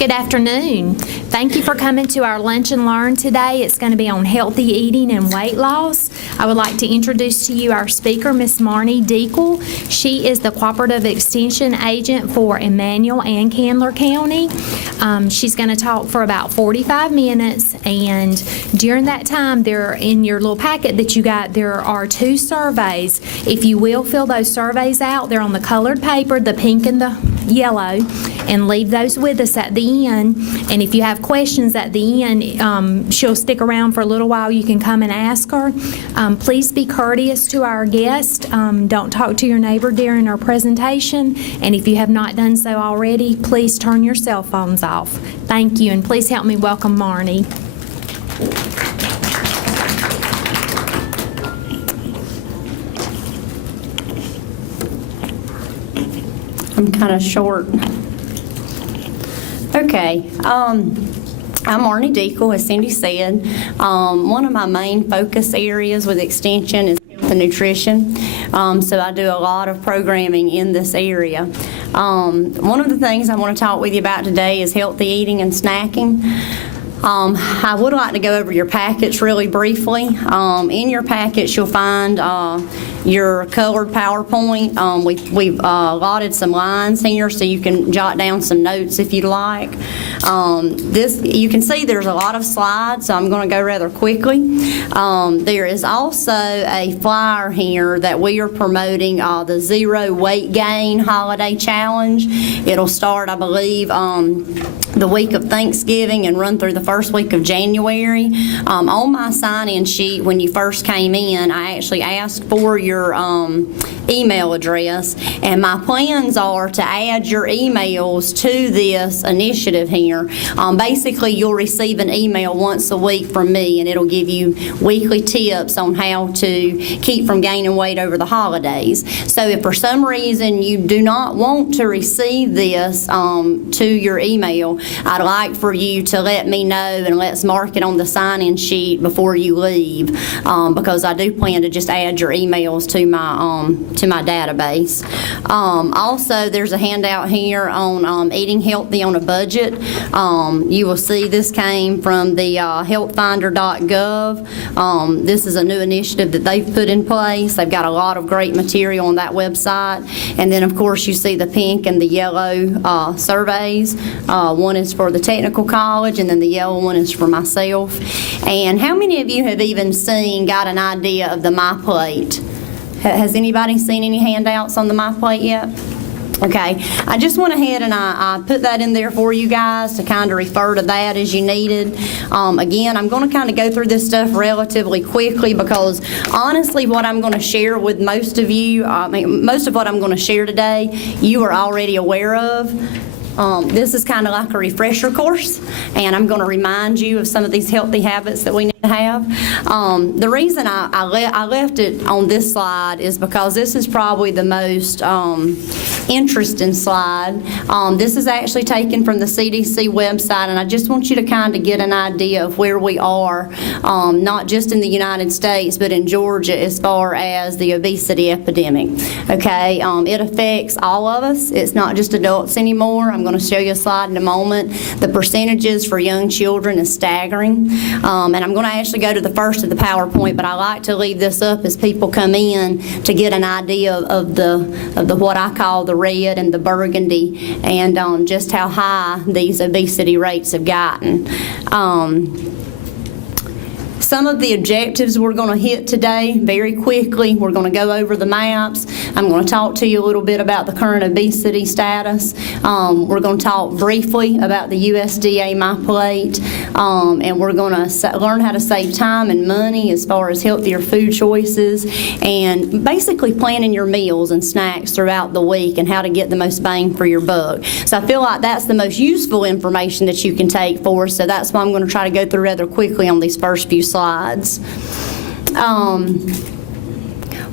Good afternoon. Thank you for coming to our Lunch and Learn today. It's going to be on healthy eating and weight loss. I would like to introduce to you our speaker, Ms. Marnie Deacle. She is the Cooperative Extension Agent for Emanuel and Candler County. She's going to talk for about 45 minutes, and during that time, there in your little packet that you got, there are 2 surveys. If you will fill those surveys out, they're on the colored paper, the pink and the yellow, and leave those with us at the end. And if you have questions at the end, she'll stick around for a little while. You can come and ask her. Please be courteous to our guest. Don't talk to your neighbor during our presentation. And if you have not done so already, please turn your cell phones off. Thank you, and please help me welcome Marnie. I'm kind of short. Okay. I'm Marnie Deacle, as Cindy said. One of my main focus areas with Extension is health and nutrition. So I do a lot of programming in this area. One of the things I want to talk with you about today is healthy eating and snacking. I would like to go over your packets really briefly. In your packets, you'll find your colored PowerPoint. We've allotted some lines here so you can jot down some notes if you'd like. You can see there's a lot of slides, so I'm going to go rather quickly. There is also a flyer here that we are promoting the Zero Weight Gain Holiday Challenge. It'll start, I believe, the week of Thanksgiving and run through the first week of January. On my sign-in sheet when you first came in, I actually asked for your email address, and my plans are to add your emails to this initiative here. Basically, you'll receive an email once a week from me, and it'll give you weekly tips on how to keep from gaining weight over the holidays. So if for some reason you do not want to receive this to your email, I'd like for you to let me know, and let's mark it on the sign-in sheet before you leave, because I do plan to just add your emails to my database. Also, there's a handout here on eating healthy on a budget. You will see this came from the healthfinder.gov. This is a new initiative that they've put in place. They've got a lot of great material on that website. And then, of course, you see the pink and the yellow surveys. One is for the technical college, and then the yellow one is for myself. And how many of you have even got an idea of the My Plate? Has anybody seen any handouts on the My Plate yet? Okay, I just went ahead and I put that in there for you guys to kind of refer to that as you needed. Again, I'm going to kind of go through this stuff relatively quickly because honestly what I'm going to share with most of you, most of what I'm going to share today, you are already aware of. This is kind of like a refresher course, and I'm going to remind you of some of these healthy habits that we need to have. The reason I left it on this slide is because this is probably the most interesting slide. This is actually taken from the CDC website, and I just want you to kind of get an idea of where we are, not just in the United States, but in Georgia as far as the obesity epidemic. Okay, it affects all of us. It's not just adults anymore. I'm going to show you a slide in a moment. The percentages for young children is staggering, and I'm going to actually go to the first of the PowerPoint, but I like to leave this up as people come in to get an idea of the what I call the red and the burgundy, and just how high these obesity rates have gotten. Some of the objectives we're going to hit today very quickly. We're going to go over the maps. I'm going to talk to you a little bit about the current obesity status. We're going to talk briefly about the USDA My Plate, and we're going to learn how to save time and money as far as healthier food choices, and basically planning your meals and snacks throughout the week and how to get the most bang for your buck. So I feel like that's the most useful information that you can take for us, so that's why I'm going to try to go through rather quickly on these first few slides.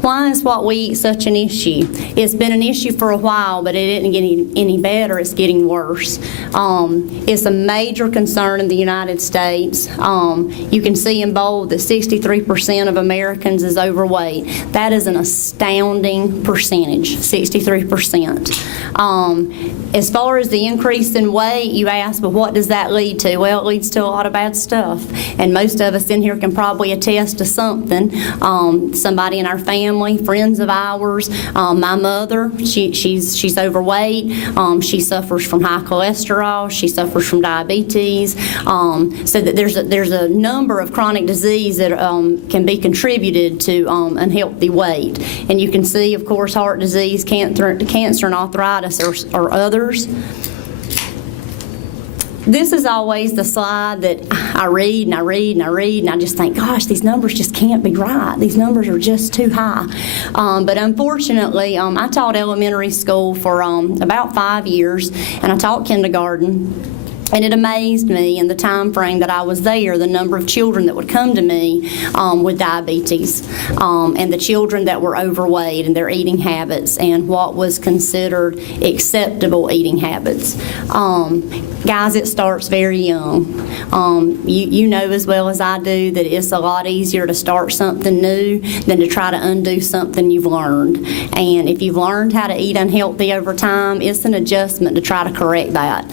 Why is what we eat such an issue? It's been an issue for a while, but it didn't get any better. It's getting worse. It's a major concern in the United States. You can see in bold that 63% of Americans is overweight. That is an astounding percentage, 63%. As far as the increase in weight, you ask, but what does that lead to? Well, it leads to a lot of bad stuff. And most of us in here can probably attest to something. Somebody in our family, friends of ours, my mother, she's overweight. She suffers from high cholesterol. She suffers from diabetes. So that there's a number of chronic disease that can be contributed to unhealthy weight. And you can see, of course, heart disease, cancer and arthritis or others. This is always the slide that I read and I read and I read, and I just think, gosh, these numbers just can't be right. These numbers are just too high. But unfortunately, I taught elementary school for about 5 years, and I taught kindergarten. And it amazed me in the time frame that I was there, the number of children that would come to me with diabetes, and the children that were overweight and their eating habits and what was considered acceptable eating habits. Guys, it starts very young. You know as well as I do that it's a lot easier to start something new than to try to undo something you've learned. And if you've learned how to eat unhealthy over time, it's an adjustment to try to correct that.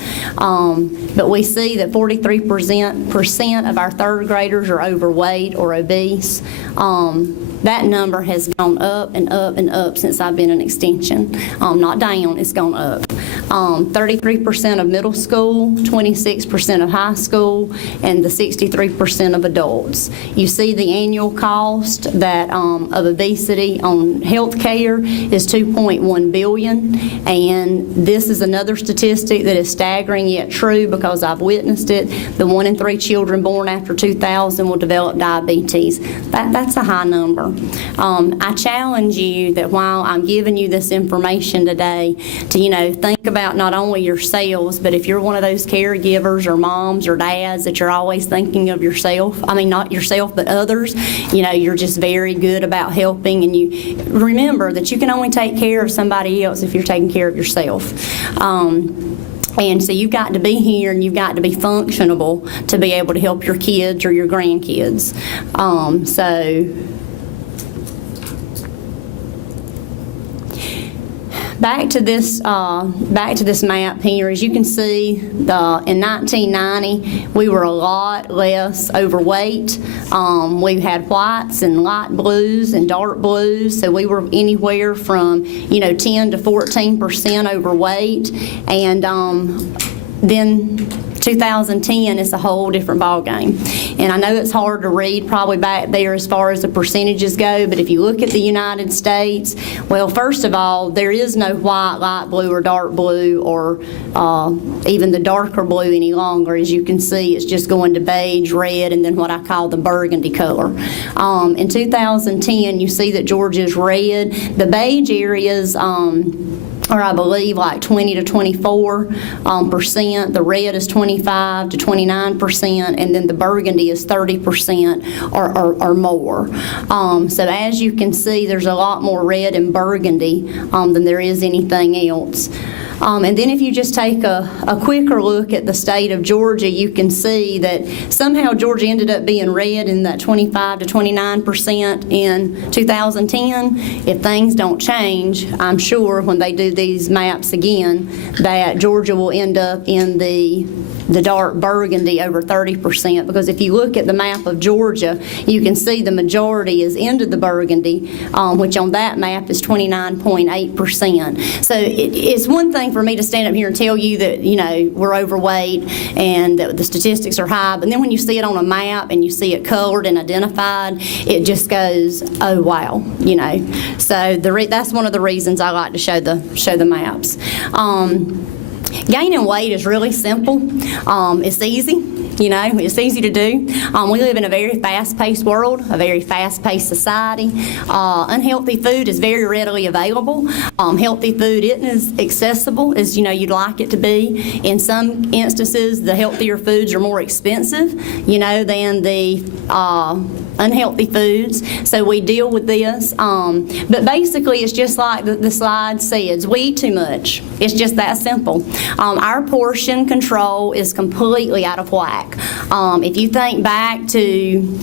But we see that 43% of our third graders are overweight or obese. That number has gone up and up and up since I've been in Extension. Not down, it's gone up. 33% of middle school, 26% of high school, and the 63% of adults. You see the annual cost that of obesity on health care is $2.1 billion, and this is another statistic that is staggering yet true because I've witnessed it. The 1 in 3 children born after 2000 will develop diabetes. That's a high number. I challenge you that while I'm giving you this information today to, think about not only yourselves, but if you're one of those caregivers or moms or dads that you're always thinking of yourself, I mean, not yourself, but others, you're just very good about helping, and you remember that you can only take care of somebody else if you're taking care of yourself. And so you've got to be here and you've got to be functionable to be able to help your kids or your grandkids. Back to this map here, as you can see, in 1990 we were a lot less overweight. We had whites and light blues and dark blues, so we were anywhere from 10 to 14% overweight, and then 2010 is a whole different ballgame. And I know it's hard to read probably back there as far as the percentages go, but if you look at the United States, well, first of all, there is no white, light blue, or dark blue, or even the darker blue any longer. As you can see, it's just going to beige, red, and then what I call the burgundy color. In 2010, you see that Georgia is red. The beige areas or I believe like 20 to 24%. The red is 25 to 29%, and then the burgundy is 30% or more. So as you can see, there's a lot more red and burgundy than there is anything else. And then if you just take a quicker look at the state of Georgia, you can see that somehow Georgia ended up being red in that 25 to 29% in 2010. If things don't change, I'm sure when they do these maps again, that Georgia will end up in the dark burgundy over 30%, because if you look at the map of Georgia, you can see the majority is into the burgundy, which on that map is 29.8%. So it's one thing for me to stand up here and tell you that, we're overweight and that the statistics are high, but then when you see it on a map and you see it colored and identified, it just goes, oh wow, So that's one of the reasons I like to show the maps. Gaining weight is really simple. It's easy. It's easy to do. We live in a very fast-paced world, a very fast-paced society. Unhealthy food is very readily available. Healthy food isn't as accessible as you'd like it to be. In some instances, the healthier foods are more expensive, than the unhealthy foods. So we deal with this. But basically, it's just like the slide says, we eat too much. It's just that simple. Our portion control is completely out of whack. If you think back to,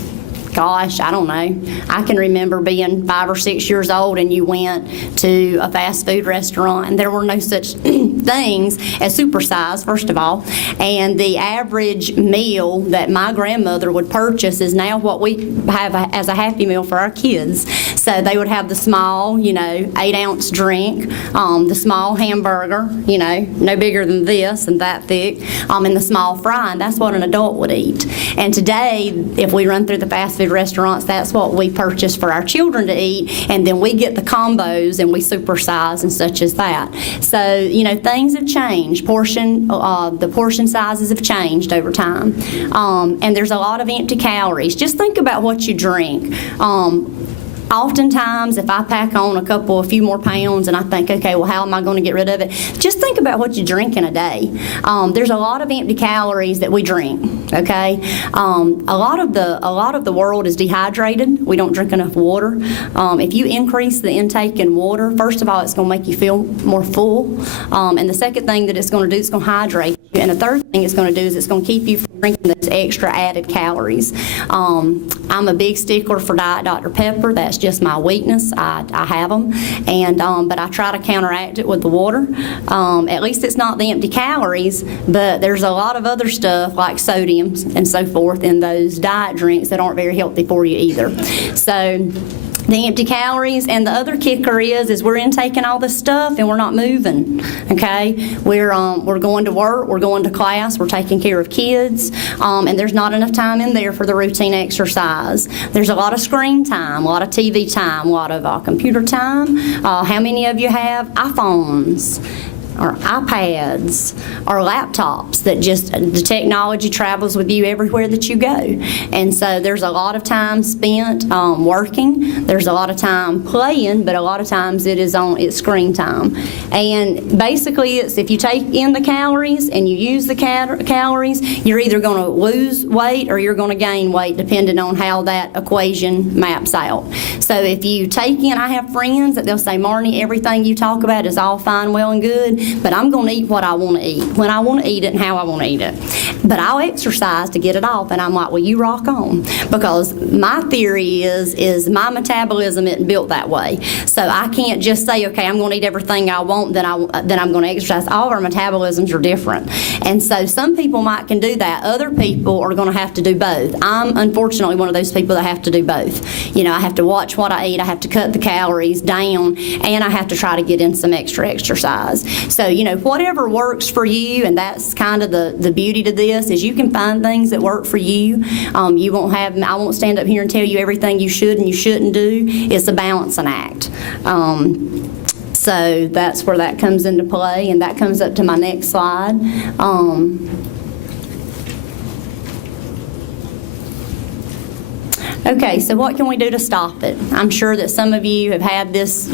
gosh, I don't know. I can remember being 5 or 6 years old and you went to a fast food restaurant and there were no such things as supersize, first of all. And the average meal that my grandmother would purchase is now what we have as a Happy Meal for our kids. So they would have the small, 8-ounce drink, the small hamburger, no bigger than this and that thick, and the small fry, and that's what an adult would eat. And today, if we run through the fast food restaurants, that's what we purchase for our children to eat, and then we get the combos and we supersize and such as that. So, things have changed. The portion sizes have changed over time. And there's a lot of empty calories. Just think about what you drink. Oftentimes, if I pack on a few more pounds and I think, okay, well, how am I going to get rid of it? Just think about what you drink in a day. There's a lot of empty calories that we drink, okay? A lot of the world is dehydrated. We don't drink enough water. If you increase the intake in water, first of all, it's going to make you feel more full. And the second thing that it's going to do, it's going to hydrate you. And the third thing it's going to do is it's going to keep you from drinking those extra added calories. I'm a big stickler for Diet Dr. Pepper. That's just my weakness. I have them, and but I try to counteract it with the water. At least it's not the empty calories, but there's a lot of other stuff like sodiums and so forth in those diet drinks that aren't very healthy for you either. So the empty calories, and the other kicker is we're intaking all this stuff and we're not moving, okay? We're going to work, we're going to class, we're taking care of kids, and there's not enough time in there for the routine exercise. There's a lot of screen time, a lot of TV time, a lot of computer time. How many of you have iPhones? Or iPads or laptops that just the technology travels with you everywhere that you go. And so there's a lot of time spent working. There's a lot of time playing, but a lot of times it's screen time. And basically it's if you take in the calories and you use the calories, you're either going to lose weight or you're going to gain weight depending on how that equation maps out. So if you take in, I have friends that they'll say, Marnie, everything you talk about is all fine, well and good, but I'm going to eat what I want to eat, when I want to eat it and how I want to eat it. But I'll exercise to get it off, and I'm like, well, you rock on. Because my theory is my metabolism isn't built that way. So I can't just say, okay, I'm going to eat everything I want, then I'm going to exercise. All of our metabolisms are different. And so some people can do that. Other people are going to have to do both. I'm unfortunately one of those people that have to do both. I have to watch what I eat, I have to cut the calories down, and I have to try to get in some extra exercise. So, whatever works for you, and that's kind of the beauty to this, is you can find things that work for you. I won't stand up here and tell you everything you should and you shouldn't do. It's a balancing act. So that's where that comes into play, and that comes up to my next slide. Okay, so what can we do to stop it? I'm sure that some of you have had this,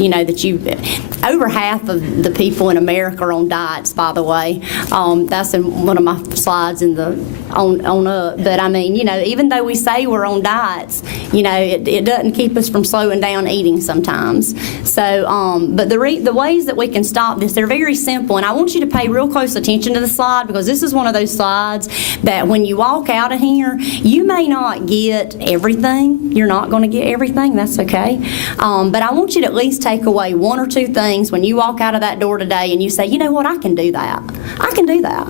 over half of the people in America are on diets, by the way. That's in one of my slides on up. But I mean, even though we say we're on diets, it doesn't keep us from slowing down eating sometimes. So, but the ways that we can stop this, they're very simple. And I want you to pay real close attention to the slide, because this is one of those slides that when you walk out of here, you may not get everything. You're not going to get everything. That's okay. But I want you to at least take away one or two things when you walk out of that door today and you say, you know what, I can do that. I can do that.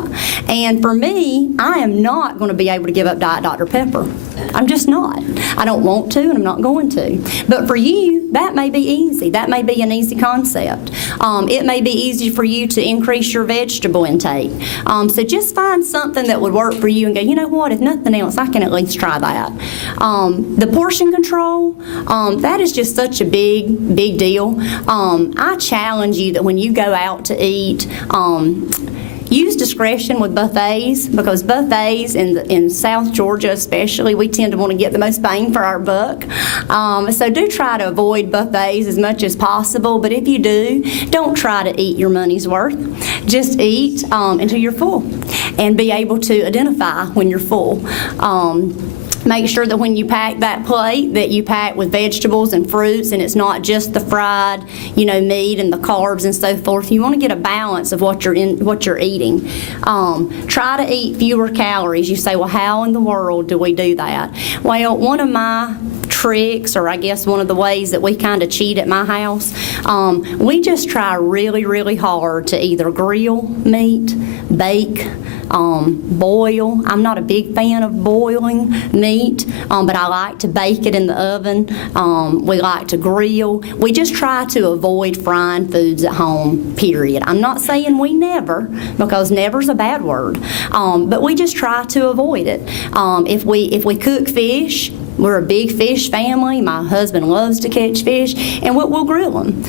And for me, I am not going to be able to give up Diet Dr. Pepper. I'm just not. I don't want to, and I'm not going to. But for you, that may be easy. That may be an easy concept. It may be easy for you to increase your vegetable intake. So just find something that would work for you and go, you know what, if nothing else, I can at least try that. The portion control, that is just such a big deal. I challenge you that when you go out to eat, use discretion with buffets, because buffets in South Georgia especially, we tend to want to get the most bang for our buck. So do try to avoid buffets as much as possible, but if you do, don't try to eat your money's worth. Just eat until you're full and be able to identify when you're full. Make sure that when you pack that plate, that you pack with vegetables and fruits, and it's not just the fried, meat and the carbs and so forth. You want to get a balance of what you're eating. Try to eat fewer calories. You say, well, how in the world do we do that? Well, one of my tricks, or I guess one of the ways that we kind of cheat at my house, we just try really, really hard to either grill meat, bake, boil. I'm not a big fan of boiling meat, but I like to bake it in the oven. We like to grill. We just try to avoid frying foods at home, period. I'm not saying we never, because never's a bad word, but we just try to avoid it. If we cook fish, we're a big fish family. My husband loves to catch fish, and we'll grill them.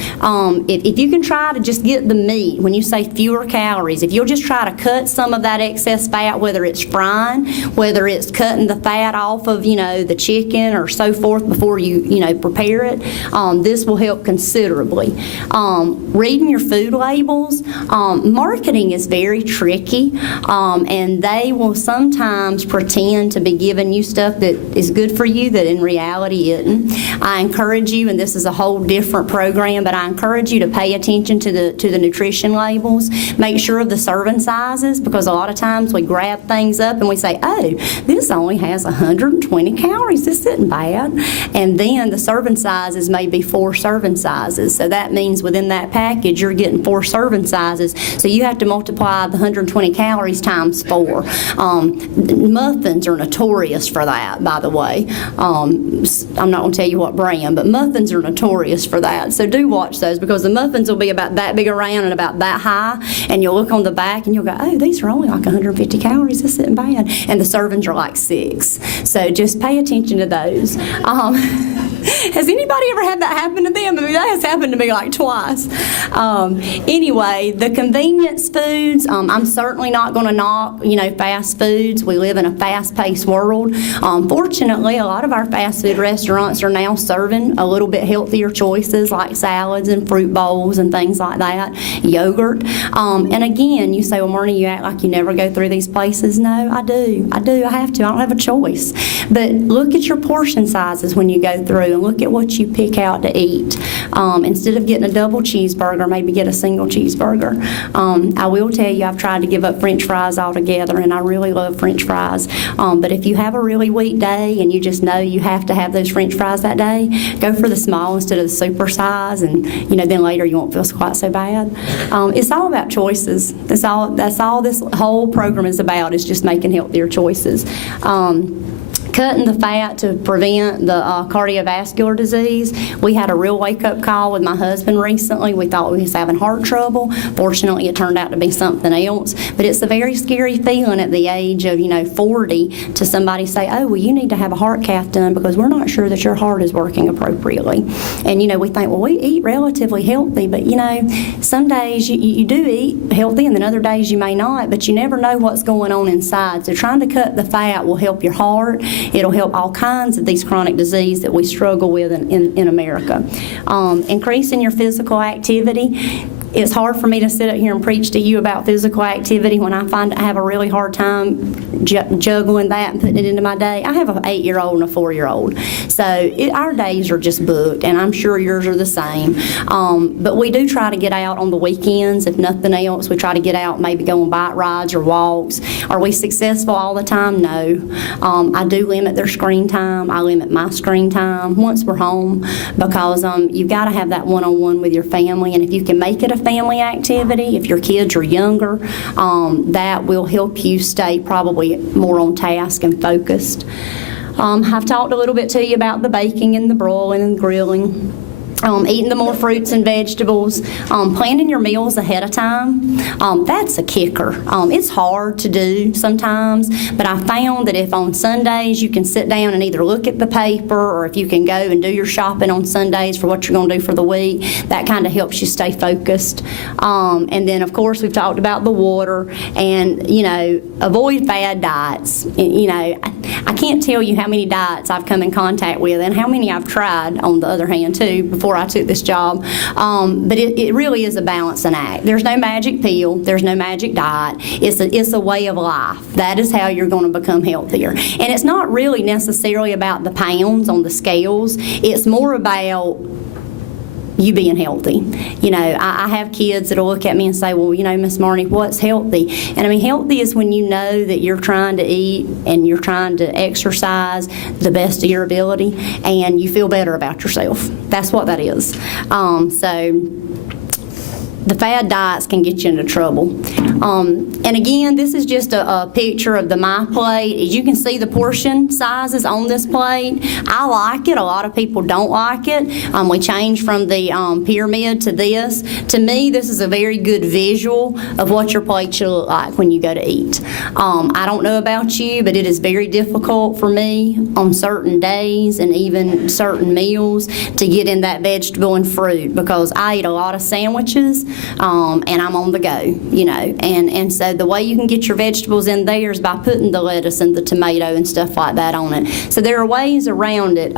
If you can try to just get the meat, when you say fewer calories, if you'll just try to cut some of that excess fat, whether it's frying, whether it's cutting the fat off of, the chicken or so forth before you, prepare it, this will help considerably. Reading your food labels, marketing is very tricky, and they will sometimes pretend to be giving you stuff that is good for you that in reality isn't. I encourage you, and this is a whole different program, but I encourage you to pay attention to the nutrition labels. Make sure of the serving sizes, because a lot of times we grab things up and we say, oh, this only has 120 calories. This isn't bad. And then the serving sizes may be 4 serving sizes. So that means within that package you're getting 4 serving sizes. So you have to multiply the 120 calories times 4. Muffins are notorious for that, by the way. I'm not going to tell you what brand, but muffins are notorious for that. So do watch those, because the muffins will be about that big around and about that high, and you'll look on the back and you'll go, oh, these are only like 150 calories. This isn't bad. And the servings are like 6. So just pay attention to those. Has anybody ever had that happen to them? I mean, that has happened to me like twice. Anyway, the convenience foods, I'm certainly not going to knock, fast foods. We live in a fast-paced world. Fortunately, a lot of our fast food restaurants are now serving a little bit healthier choices like salads and fruit bowls and things like that, yogurt. And again, you say, well, Marnie, you act like you never go through these places. No, I do. I have to. I don't have a choice. But look at your portion sizes when you go through, and look at what you pick out to eat. Instead of getting a double cheeseburger, maybe get a single cheeseburger. I will tell you, I've tried to give up French fries altogether, and I really love French fries. But if you have a really weak day and you just know you have to have those French fries that day, go for the small instead of the super size, and then later you won't feel quite so bad. It's all about choices. That's all this whole program is about, is just making healthier choices. Cutting the fat to prevent the cardiovascular disease. We had a real wake-up call with my husband recently. We thought we was having heart trouble. Fortunately, it turned out to be something else. But it's a very scary feeling at the age of 40 to somebody say, oh, well, you need to have a heart cath done because we're not sure that your heart is working appropriately. And we think, well, we eat relatively healthy, but some days you do eat healthy, and then other days you may not. But you never know what's going on inside. So trying to cut the fat will help your heart. It'll help all kinds of these chronic disease that we struggle with in America. Increasing your physical activity. It's hard for me to sit up here and preach to you about physical activity when I find I have a really hard time juggling that and putting it into my day. I have an 8-year-old and a 4-year-old. So our days are just booked, and I'm sure yours are the same. But we do try to get out on the weekends. If nothing else, we try to get out, maybe go on bike rides or walks. Are we successful all the time? No. I do limit their screen time. I limit my screen time once we're home, because you've got to have that one-on-one with your family, and if you can make it a family activity, if your kids are younger, that will help you stay probably more on task and focused. I've talked a little bit to you about the baking and the broiling and grilling. Eating the more fruits and vegetables, planning your meals ahead of time, that's a kicker. It's hard to do sometimes, but I found that if on Sundays you can sit down and either look at the paper, or if you can go and do your shopping on Sundays for what you're going to do for the week, that kind of helps you stay focused. And then, of course, we've talked about the water, and, avoid bad diets. I can't tell you how many diets I've come in contact with and how many I've tried, on the other hand, too, before before I took this job. But it really is a balancing act. There's no magic pill. There's no magic diet. It's a way of life. That is how you're going to become healthier. And it's not really necessarily about the pounds on the scales. It's more about you being healthy. You know, I have kids that'll look at me and say, well, you know, Miss Marnie, what's healthy? And I mean, healthy is when you know that you're trying to eat and you're trying to exercise the best of your ability and you feel better about yourself. That's what that is. So the fad diets can get you into trouble. And again, this is just a picture of the My Plate. As you can see, the portion sizes on this plate. I like it. A lot of people don't like it. We changed from the pyramid to this. To me, this is a very good visual of what your plate should look like when you go to eat. I don't know about you, but it is very difficult for me on certain days and even certain meals to get in that vegetable and fruit because I eat a lot of sandwiches and I'm on the go, you know. And so the way you can get your vegetables in there is by putting the lettuce and the tomato and stuff like that on it. So there are ways around it.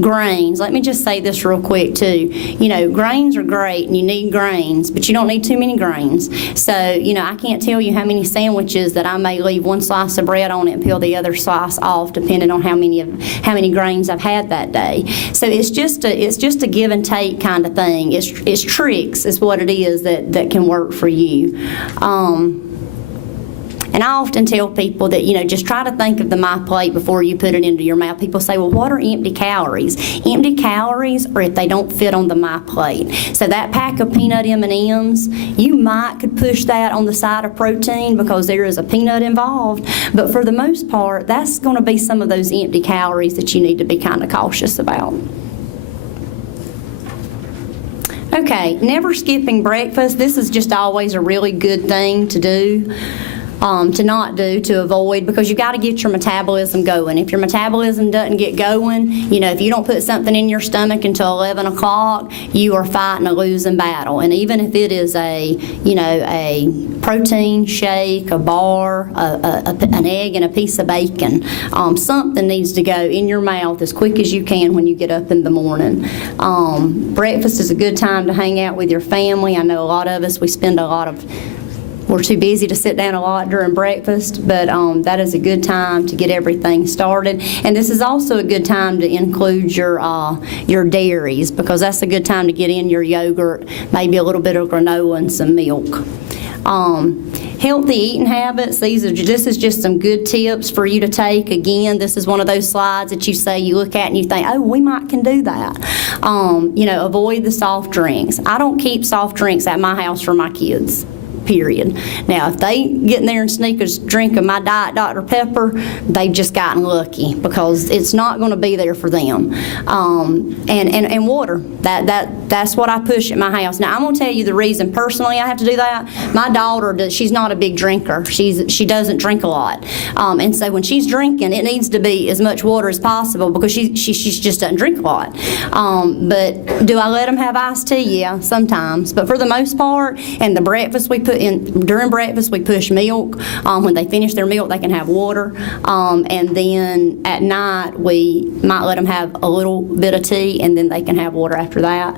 Grains, let me just say this real quick too. You know, grains are great and you need grains, but you don't need too many grains. So, you know, I can't tell you how many sandwiches that I may leave one slice of bread on it and peel the other slice off depending on how many grains I've had that day. So it's just a give and take kind of thing. It's tricks is what it is that can work for you. And I often tell people that, you know, just try to think of the My Plate before you put it into your mouth. People say, well, what are empty calories? Empty calories are if they don't fit on the My Plate. So that pack of peanut M&Ms, you could push that on the side of protein because there is a peanut involved. But for the most part, that's going to be some of those empty calories that you need to be kind of cautious about. Okay, never skipping breakfast. This is just always a really good thing to do. To not do, to avoid, because you got to get your metabolism going. If your metabolism doesn't get going, you know, if you don't put something in your stomach until 11 o'clock, you are fighting a losing battle. And even if it is a protein shake, a bar, an egg and a piece of bacon, something needs to go in your mouth as quick as you can when you get up in the morning. Breakfast is a good time to hang out with your family. I know a lot of us, we're too busy to sit down a lot during breakfast, but that is a good time to get everything started. And this is also a good time to include your dairies, because that's a good time to get in your yogurt, maybe a little bit of granola and some milk. Healthy eating habits. This is just some good tips for you to take. Again, this is one of those slides that you look at and you think, oh, we can do that. You know, avoid the soft drinks. I don't keep soft drinks at my house for my kids. Period. Now, if they get in there and sneak a drink of my Diet Dr. Pepper, they've just gotten lucky because it's not going to be there for them. And water. That's what I push at my house. Now, I'm going to tell you the reason personally I have to do that. My daughter, she's not a big drinker. She doesn't drink a lot. And so when she's drinking, it needs to be as much water as possible because she just doesn't drink a lot. But do I let them have iced tea? Yeah, sometimes. But for the most part, and the breakfast during breakfast we push milk. When they finish their milk, they can have water. And then at night we might let them have a little bit of tea, and then they can have water after that.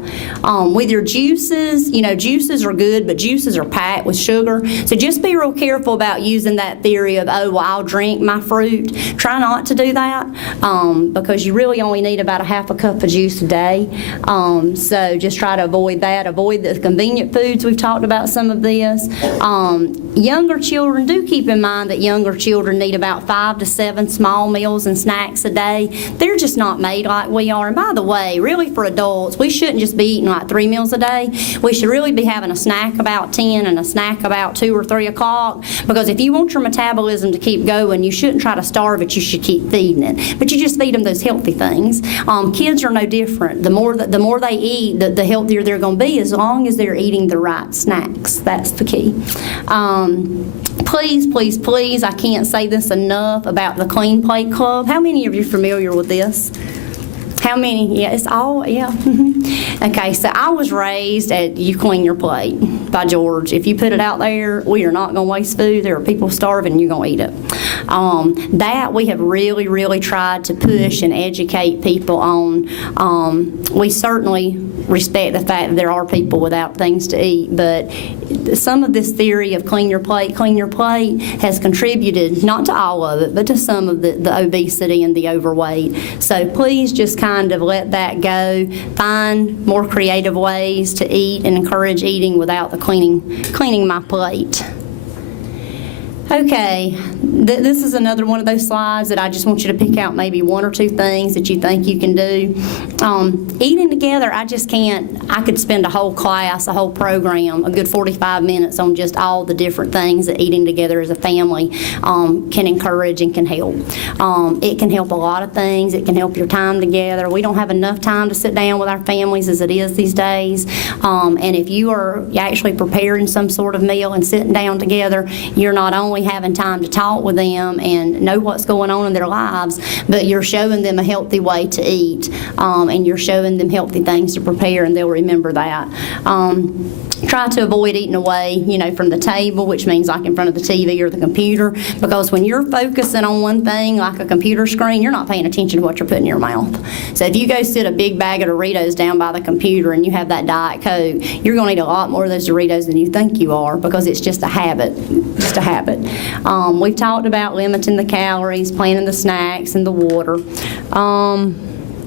With your juices, you know, juices are good, but juices are packed with sugar. So just be real careful about using that theory of, oh, well, I'll drink my fruit. Try not to do that because you really only need about a half a cup of juice a day. So just try to avoid that. Avoid the convenient foods. We've talked about some of this. Younger children, do keep in mind that younger children need about 5 to 7 small meals and snacks a day. They're just not made like we are. And by the way, really for adults, we shouldn't just be eating like 3 meals a day. We should really be having a snack about 10 and a snack about 2 or 3 o'clock, because if you want your metabolism to keep going, you shouldn't try to starve it, you should keep feeding it. But you just feed them those healthy things. Kids are no different. The more they eat, the healthier they're going to be, as long as they're eating the right snacks. That's the key. Please, please, please, I can't say this enough about the Clean Plate Club. How many of you are familiar with this? How many? Yeah, it's all, yeah. Okay, so I was raised at You Clean Your Plate by George. If you put it out there, we are not going to waste food. There are people starving and you're going to eat it. That we have really, really tried to push and educate people on. We certainly respect the fact that there are people without things to eat, but some of this theory of clean your plate has contributed, not to all of it, but to some of the obesity and the overweight. So please just kind of let that go. Find more creative ways to eat and encourage eating without the cleaning my plate. Okay, this is another one of those slides that I just want you to pick out maybe one or two things that you think you can do. Eating together, I just can't. I could spend a whole class, a whole program, a good 45 minutes on just all the different things that eating together as a family can encourage and can help. It can help a lot of things. It can help your time together. We don't have enough time to sit down with our families as it is these days. And if you are actually preparing some sort of meal and sitting down together, you're not only having time to talk with them and know what's going on in their lives, but you're showing them a healthy way to eat, and you're showing them healthy things to prepare, and they'll remember that. Try to avoid eating away, from the table, which means like in front of the TV or the computer, because when you're focusing on one thing, like a computer screen, you're not paying attention to what you're putting in your mouth. So if you go sit a big bag of Doritos down by the computer and you have that Diet Coke, you're going to eat a lot more of those Doritos than you think you are, because it's just a habit. We've talked about limiting the calories, planning the snacks and the water.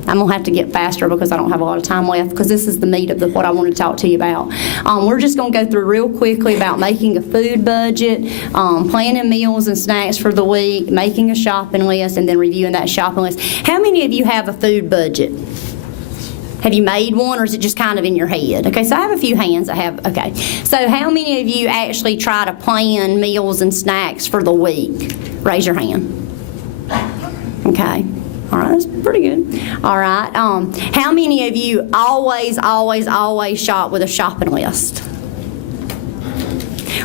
I'm going to have to get faster because I don't have a lot of time left, because this is the meat of what I want to talk to you about. We're just going to go through real quickly about making a food budget, planning meals and snacks for the week, making a shopping list, and then reviewing that shopping list. How many of you have a food budget? Have you made one, or is it just kind of in your head? Okay, so I have a few hands that have, okay. So how many of you actually try to plan meals and snacks for the week? Raise your hand. Okay. All right, that's pretty good. All right. How many of you always shop with a shopping list?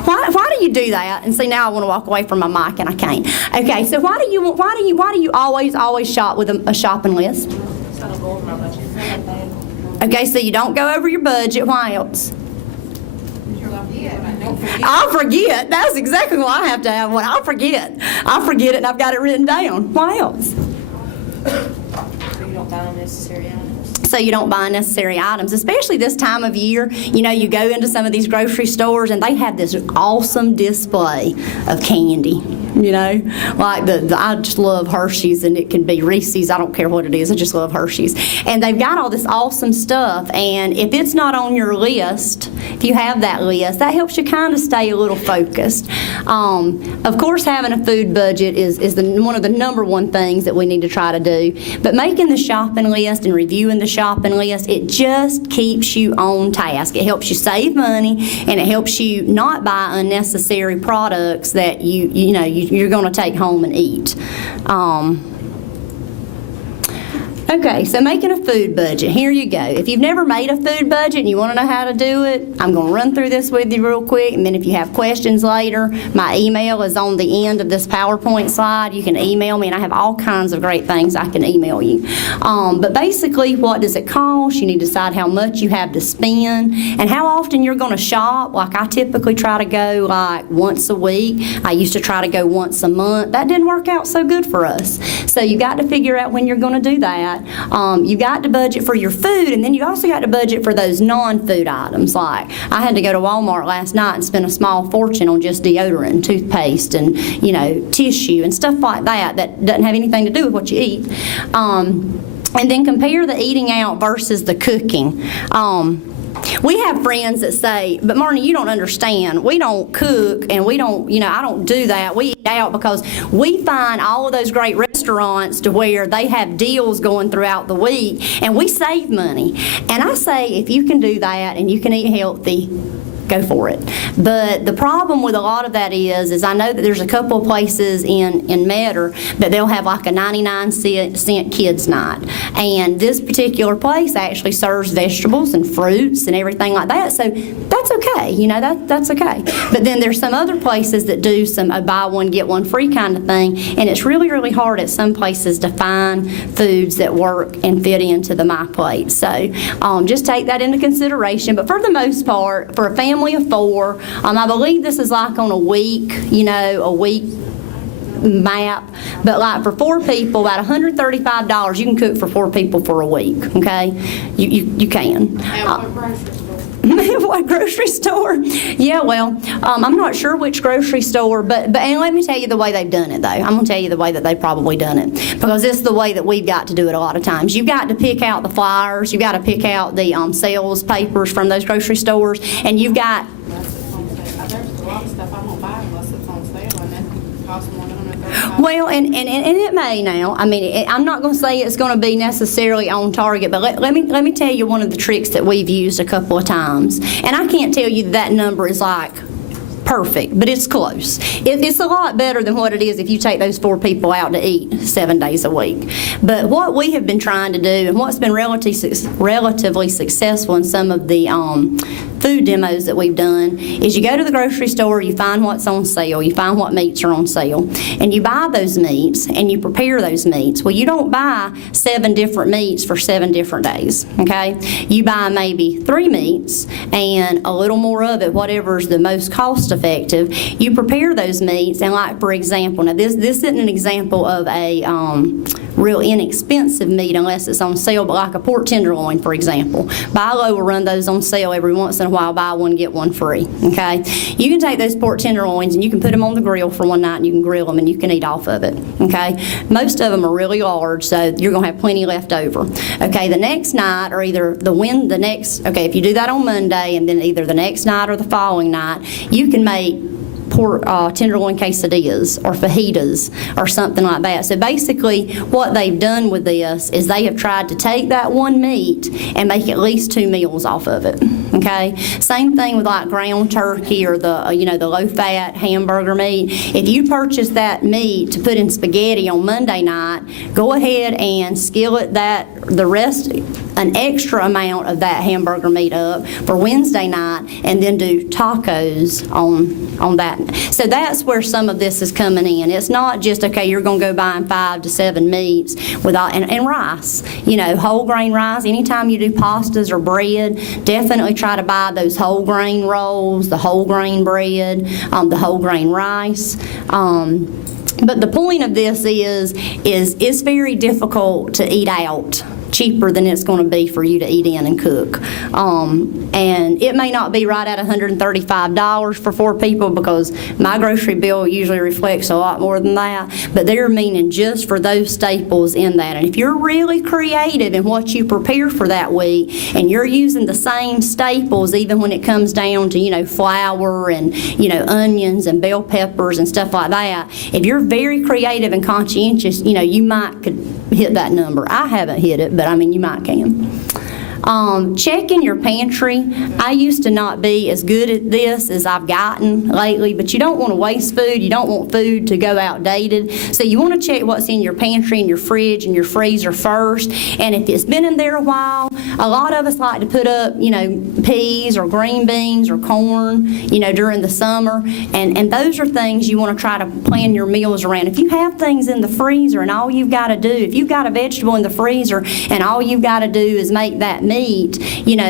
Why do you do that? And see, now I want to walk away from my mic and I can't. Okay, so why do you always shop with a shopping list? So I don't go over my budget. Okay, so you don't go over your budget. Why else? I'll forget. That's exactly why I have to have one. I'll forget it, and I've got it written down. Why else? So you don't buy unnecessary items. So you don't buy unnecessary items, especially this time of year. You go into some of these grocery stores and they have this awesome display of candy. Like I just love Hershey's, and it can be Reese's. I don't care what it is. I just love Hershey's. And they've got all this awesome stuff. And if it's not on your list, if you have that list, that helps you kind of stay a little focused. Of course, having a food budget is one of the number one things that we need to try to do. But making the shopping list and reviewing the shopping list, it just keeps you on task. It helps you save money, and it helps you not buy unnecessary products that you're going to take home and eat. Okay, so making a food budget. Here you go. If you've never made a food budget and you want to know how to do it, I'm going to run through this with you real quick, and then if you have questions later, my email is on the end of this PowerPoint slide. You can email me, and I have all kinds of great things I can email you. But basically, what does it cost? You need to decide how much you have to spend and how often you're going to shop. Like I typically try to go like once a week. I used to try to go once a month. That didn't work out so good for us. So you got to figure out when you're going to do that. You got to budget for your food, and then you also got to budget for those non-food items. Like I had to go to Walmart last night and spend a small fortune on just deodorant and toothpaste and tissue and stuff like that doesn't have anything to do with what you eat. And then compare the eating out versus the cooking. We have friends that say, but Marnie, you don't understand. We don't cook, and we don't, I don't do that. We eat out because we find all of those great restaurants to where they have deals going throughout the week, and we save money. And I say, if you can do that and you can eat healthy, go for it. But the problem with a lot of that is I know that there's a couple of places in Metter that they'll have like a 99-cent kids night. And this particular place actually serves vegetables and fruits and everything like that. So that's okay. That's okay. But then there's some other places that do some buy one, get one free kind of thing. And it's really, really hard at some places to find foods that work and fit into the My Plate. So just take that into consideration. But for the most part, for a family of 4, I believe this is like on a week map, but like for 4 people, about $135, you can cook for 4 people for a week, okay? You can. What grocery store? Yeah, well, I'm not sure which grocery store, but and let me tell you the way they've done it, though. I'm going to tell you the way that they've probably done it, because it's the way that we've got to do it a lot of times. You've got to pick out the flyers, you've got to pick out the sales papers from those grocery stores, and you've got... There's a lot of stuff I won't buy unless it's on sale, and that costs more than $135. Well, and it may now. I mean, I'm not going to say it's going to be necessarily on target, but let me tell you one of the tricks that we've used a couple of times. And I can't tell you that number is like perfect, but it's close. It's a lot better than what it is if you take those 4 people out to eat 7 days a week. But what we have been trying to do, and what's been relatively successful in some of the food demos that we've done, is you go to the grocery store, you find what's on sale, you find what meats are on sale, and you buy those meats and you prepare those meats. Well, you don't buy 7 different meats for 7 different days, okay? You buy maybe 3 meats and a little more of it, whatever's the most cost effective. You prepare those meats, and like for example, now this isn't an example of a real inexpensive meat unless it's on sale, but like a pork tenderloin, for example. Bi-Lo will run those on sale every once in a while, buy one, get one free, okay? You can take those pork tenderloins and you can put them on the grill for one night and you can grill them and you can eat off of it, okay? Most of them are really large, so you're going to have plenty left over. Okay, the next night, or either okay, if you do that on Monday and then either the next night or the following night, you can make pork tenderloin quesadillas or fajitas or something like that. So basically what they've done with this is they have tried to take that one meat and make at least 2 meals off of it, okay? Same thing with like ground turkey or the the low-fat hamburger meat. If you purchase that meat to put in spaghetti on Monday night, go ahead and skillet an extra amount of that hamburger meat up for Wednesday night, and then do tacos on that. So that's where some of this is coming in. It's not just, okay, you're going to go buying 5 to 7 meats and rice, whole grain rice. Anytime you do pastas or bread, definitely try to buy those whole grain rolls, the whole grain bread, the whole grain rice. But the point of this is it's very difficult to eat out cheaper than it's going to be for you to eat in and cook. And it may not be right at $135 for 4 people, because my grocery bill usually reflects a lot more than that, but they're meaning just for those staples in that. And if you're really creative in what you prepare for that week, and you're using the same staples even when it comes down to, flour and, onions and bell peppers and stuff like that, if you're very creative and conscientious, you could hit that number. I haven't hit it, but you might can. Checking your pantry. I used to not be as good at this as I've gotten lately, but you don't want to waste food. You don't want food to go outdated. So you want to check what's in your pantry and your fridge and your freezer first. And if it's been in there a while, a lot of us like to put up, peas or green beans or corn, during the summer. And those are things you want to try to plan your meals around. If you have things in the freezer and all you've got to do, if you've got a vegetable in the freezer and all you've got to do is make that meat,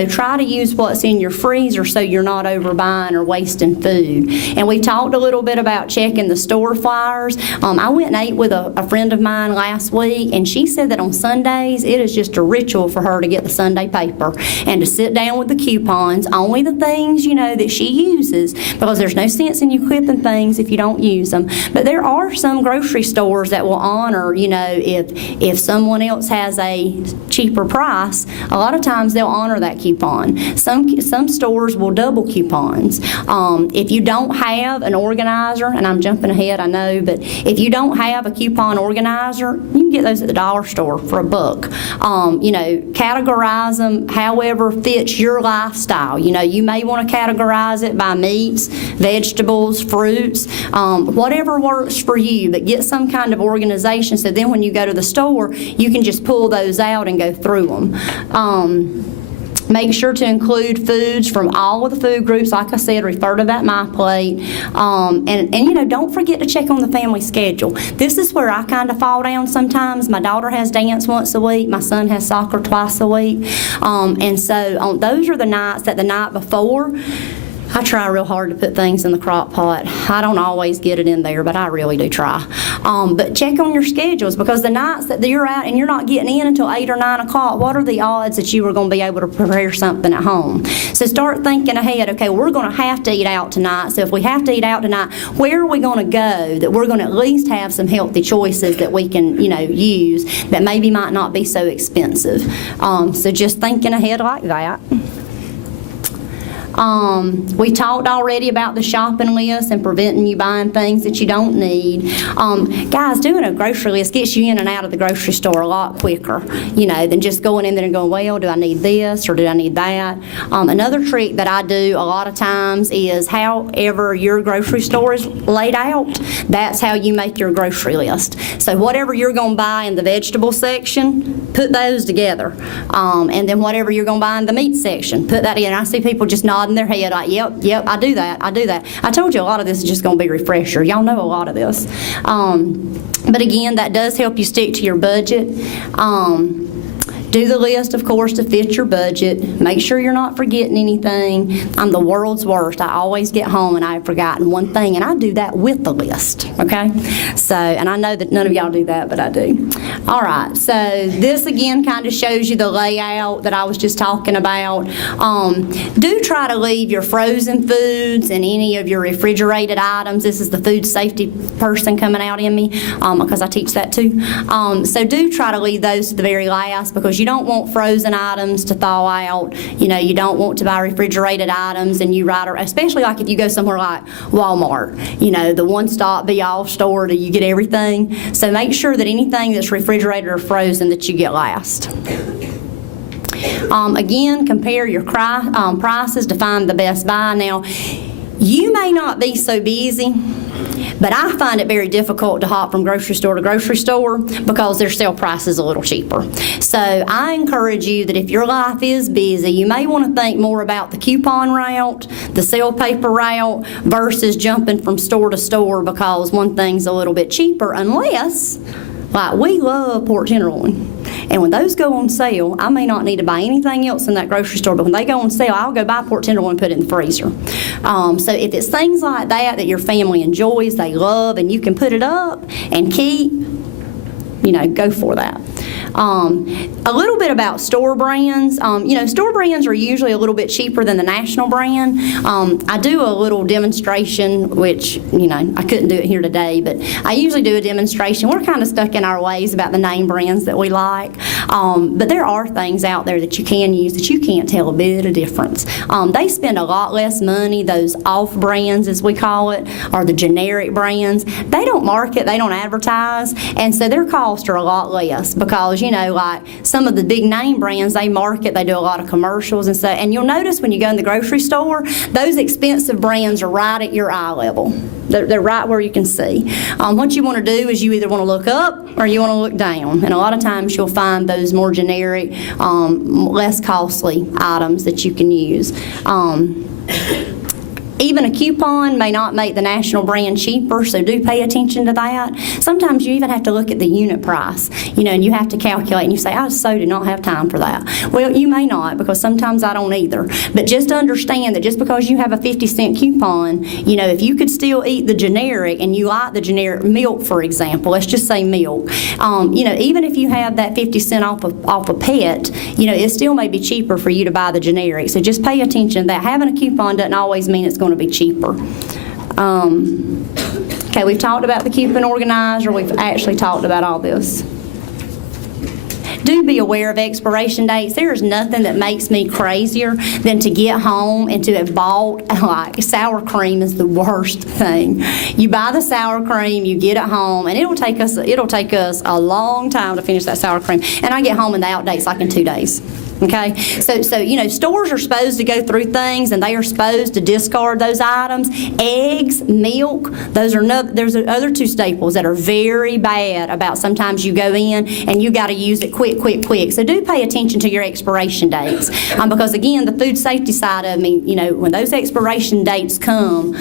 try to use what's in your freezer so you're not overbuying or wasting food. And we talked a little bit about checking the store flyers. I went and ate with a friend of mine last week, and she said that on Sundays it is just a ritual for her to get the Sunday paper and to sit down with the coupons, only the things, that she uses, because there's no sense in you clipping things if you don't use them. But there are some grocery stores that will honor, if someone else has a cheaper price, a lot of times they'll honor that coupon. Some stores will double coupons. If you don't have an organizer, and I'm jumping ahead, I know, but if you don't have a coupon organizer, you can get those at the dollar store for $1. Categorize them however fits your lifestyle. You may want to categorize it by meats, vegetables, fruits, whatever works for you, but get some kind of organization so then when you go to the store, you can just pull those out and go through them. Make sure to include foods from all of the food groups. Like I said, refer to that My Plate. And don't forget to check on the family schedule. This is where I kind of fall down sometimes. My daughter has dance once a week. My son has soccer twice a week. And so those are the nights that the night before, I try real hard to put things in the crock pot. I don't always get it in there, but I really do try. But check on your schedules, because the nights that you're out and you're not getting in until 8 or 9 o'clock, what are the odds that you are going to be able to prepare something at home? So start thinking ahead. Okay, we're going to have to eat out tonight. So if we have to eat out tonight, where are we going to go that we're going to at least have some healthy choices that we can, use that maybe might not be so expensive? So just thinking ahead like that. We talked already about the shopping list and preventing you buying things that you don't need. Guys, doing a grocery list gets you in and out of the grocery store a lot quicker, than just going in there and going, well, do I need this or do I need that? Another trick that I do a lot of times is however your grocery store is laid out, that's how you make your grocery list. So whatever you're going to buy in the vegetable section, put those together. And then whatever you're going to buy in the meat section, put that in. I see people just nodding their head like, yep, I do that. I told you a lot of this is just going to be a refresher. Y'all know a lot of this. But again, that does help you stick to your budget. Do the list, of course, to fit your budget. Make sure you're not forgetting anything. I'm the world's worst. I always get home and I've forgotten one thing, and I do that with the list, okay? So, and I know that none of y'all do that, but I do. All right, so this again kind of shows you the layout that I was just talking about. Do try to leave your frozen foods and any of your refrigerated items. This is the food safety person coming out in me, because I teach that too. So do try to leave those to the very last, because you don't want frozen items to thaw out. You don't want to buy refrigerated items and especially like if you go somewhere like Walmart, the one-stop be-all store that you get everything. So make sure that anything that's refrigerated or frozen that you get last. Again, compare your prices to find the best buy. Now, you may not be so busy, but I find it very difficult to hop from grocery store to grocery store because their sale price is a little cheaper. So I encourage you that if your life is busy, you may want to think more about the coupon route, the sale paper route, versus jumping from store to store because one thing's a little bit cheaper, unless, like, we love pork tenderloin. And when those go on sale, I may not need to buy anything else in that grocery store, but when they go on sale, I'll go buy pork tenderloin and put it in the freezer. So if it's things like that your family enjoys, they love, and you can put it up and keep, go for that. A little bit about store brands. Store brands are usually a little bit cheaper than the national brand. I do a little demonstration, which, I couldn't do it here today, but I usually do a demonstration. We're kind of stuck in our ways about the name brands that we like. But there are things out there that you can use that you can't tell a bit of difference. They spend a lot less money. Those off brands, as we call it, or the generic brands, they don't market, they don't advertise, and so their costs are a lot less because, like some of the big name brands, they market, they do a lot of commercials and stuff. And you'll notice when you go in the grocery store, those expensive brands are right at your eye level. They're right where you can see. What you want to do is you either want to look up or you want to look down. And a lot of times you'll find those more generic, less costly items that you can use. Even a coupon may not make the national brand cheaper, so do pay attention to that. Sometimes you even have to look at the unit price, and you have to calculate, and you say, I so do not have time for that. Well, you may not, because sometimes I don't either. But just understand that just because you have a 50-cent coupon, if you could still eat the generic and you like the generic milk, for example, let's just say milk, even if you have that 50 cent off a pet, it still may be cheaper for you to buy the generic. So just pay attention to that. Having a coupon doesn't always mean it's going to be cheaper. Okay, we've talked about the coupon organizer. We've actually talked about all this. Do be aware of expiration dates. There is nothing that makes me crazier than to get home and to have bought, like, sour cream is the worst thing. You buy the sour cream, you get it home, and it'll take us a long time to finish that sour cream. And I get home and the outdate's like in 2 days. Okay, so stores are supposed to go through things and they are supposed to discard those items. Eggs, milk, there's other two staples that are very bad about sometimes you go in and you got to use it quick. So do pay attention to your expiration dates because again, the food safety side of me, when those expiration dates come,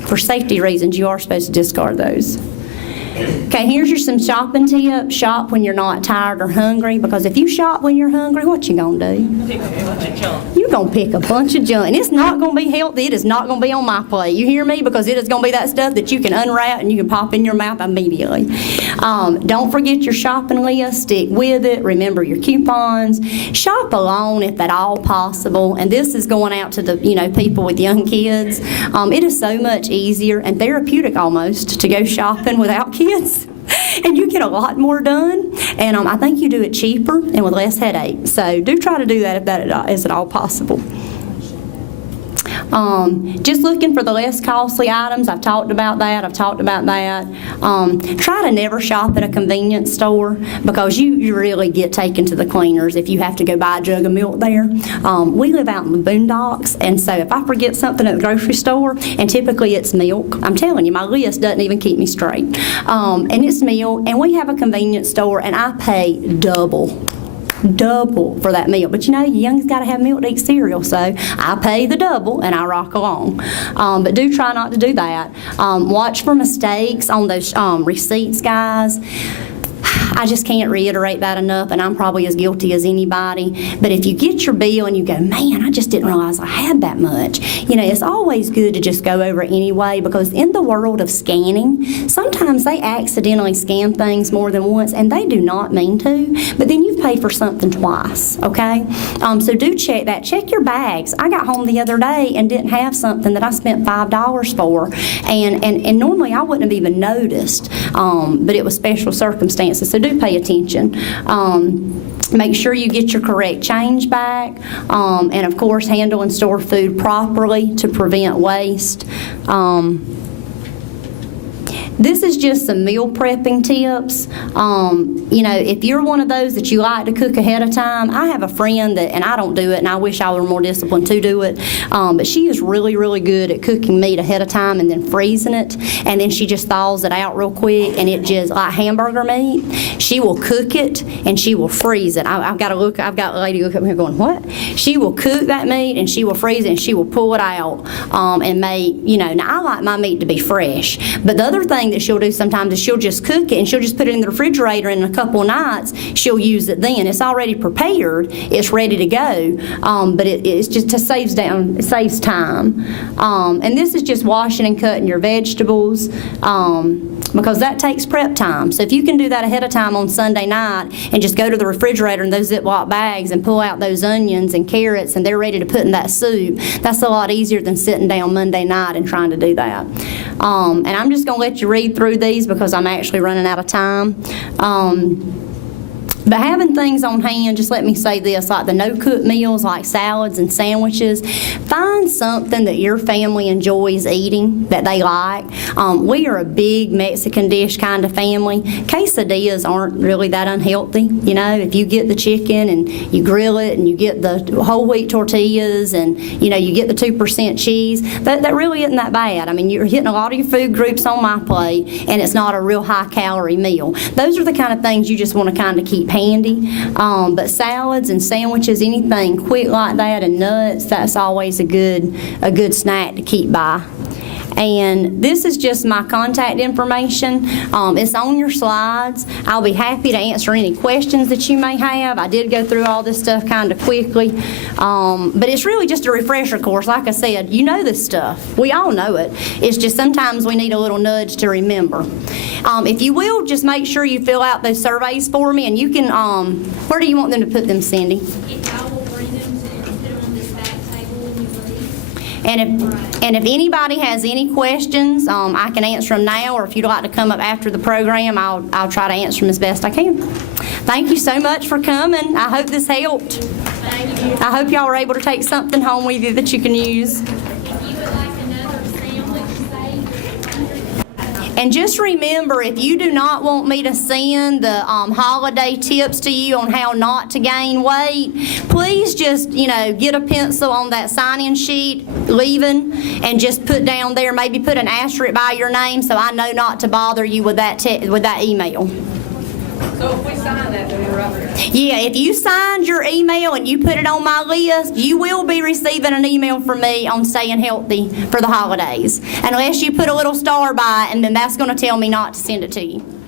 for safety reasons, you are supposed to discard those. Okay, here's your some shopping tips. Shop when you're not tired or hungry, because if you shop when you're hungry, what you gonna do? You're gonna pick a bunch of junk. And it's not gonna be healthy. It is not gonna be on my plate. You hear me? Because it is gonna be that stuff that you can unwrap and you can pop in your mouth immediately. Don't forget your shopping list. Stick with it. Remember your coupons. Shop alone if at all possible. And this is going out to the people with young kids. It is so much easier and therapeutic almost to go shopping without kids. And you get a lot more done, and I think you do it cheaper and with less headache. So do try to do that if that is at all possible. Just looking for the less costly items. I've talked about that. Try to never shop at a convenience store, because you really get taken to the cleaners if you have to go buy a jug of milk there. We live out in the boondocks, and so if I forget something at the grocery store, and typically it's milk, I'm telling you, my list doesn't even keep me straight. And it's milk, and we have a convenience store, and I pay double for that meal. But you young's got to have milk to eat cereal, so I pay the double and I rock along. But do try not to do that. Watch for mistakes on those receipts, guys. I just can't reiterate that enough, and I'm probably as guilty as anybody. But if you get your bill and you go, man, I just didn't realize I had that much, it's always good to just go over it anyway, because in the world of scanning, sometimes they accidentally scan things more than once, and they do not mean to, but then you've paid for something twice, okay? So do check that. Check your bags. I got home the other day and didn't have something that I spent $5 for, and normally I wouldn't have even noticed, but it was special circumstances. So do pay attention. Make sure you get your correct change back, and of course handle and store food properly to prevent waste. This is just some meal prepping tips. If you're one of those that you like to cook ahead of time, I have a friend that, and I don't do it, and I wish I were more disciplined to do it, but she is really, really good at cooking meat ahead of time and then freezing it, and then she just thaws it out real quick, and it just, like hamburger meat, she will cook it and she will freeze it. I've got a lady look at me going, what? She will cook that meat and she will freeze it and she will pull it out and make, now I like my meat to be fresh, but the other thing that she'll do sometimes is she'll just cook it and she'll just put it in the refrigerator, and in a couple of nights she'll use it then. It's already prepared, it's ready to go, but it's just it saves time. And this is just washing and cutting your vegetables, because that takes prep time. So if you can do that ahead of time on Sunday night and just go to the refrigerator in those Ziploc bags and pull out those onions and carrots and they're ready to put in that soup, that's a lot easier than sitting down Monday night and trying to do that. And I'm just going to let you read through these because I'm actually running out of time. But having things on hand, just let me say this, like the no-cook meals, like salads and sandwiches, find something that your family enjoys eating that they like. We are a big Mexican dish kind of family. Quesadillas aren't really that unhealthy. If you get the chicken and you grill it and you get the whole wheat tortillas and, you get the 2% cheese, that really isn't that bad. I mean, you're hitting a lot of your food groups on my plate, and it's not a real high-calorie meal. Those are the kind of things you just want to kind of keep handy, but salads and sandwiches, anything quick like that, and nuts, that's always a good snack to keep by. And this is just my contact information. It's on your slides. I'll be happy to answer any questions that you may have. I did go through all this stuff kind of quickly, but it's really just a refresher course. Like I said, you know this stuff. We all know it. It's just sometimes we need a little nudge to remember. If you will, just make sure you fill out those surveys for me, and you can, where do you want them to put them, Cindy? I will bring them and put them on this back table when you leave. And if anybody has any questions, I can answer them now, or if you'd like to come up after the program, I'll try to answer them as best I can. Thank you so much for coming. I hope this helped. Thank you. I hope y'all are able to take something home with you that you can use. If you would like another sandwich, say. And just remember, if you do not want me to send the holiday tips to you on how not to gain weight, please just, get a pencil on that sign-in sheet, leaving, and just put down there, maybe put an asterisk by your name so I know not to bother you with that email. So if we sign that, then we're up there. Yeah, if you signed your email and you put it on my list, you will be receiving an email from me on staying healthy for the holidays. Unless you put a little star by it, and then that's going to tell me not to send it to you.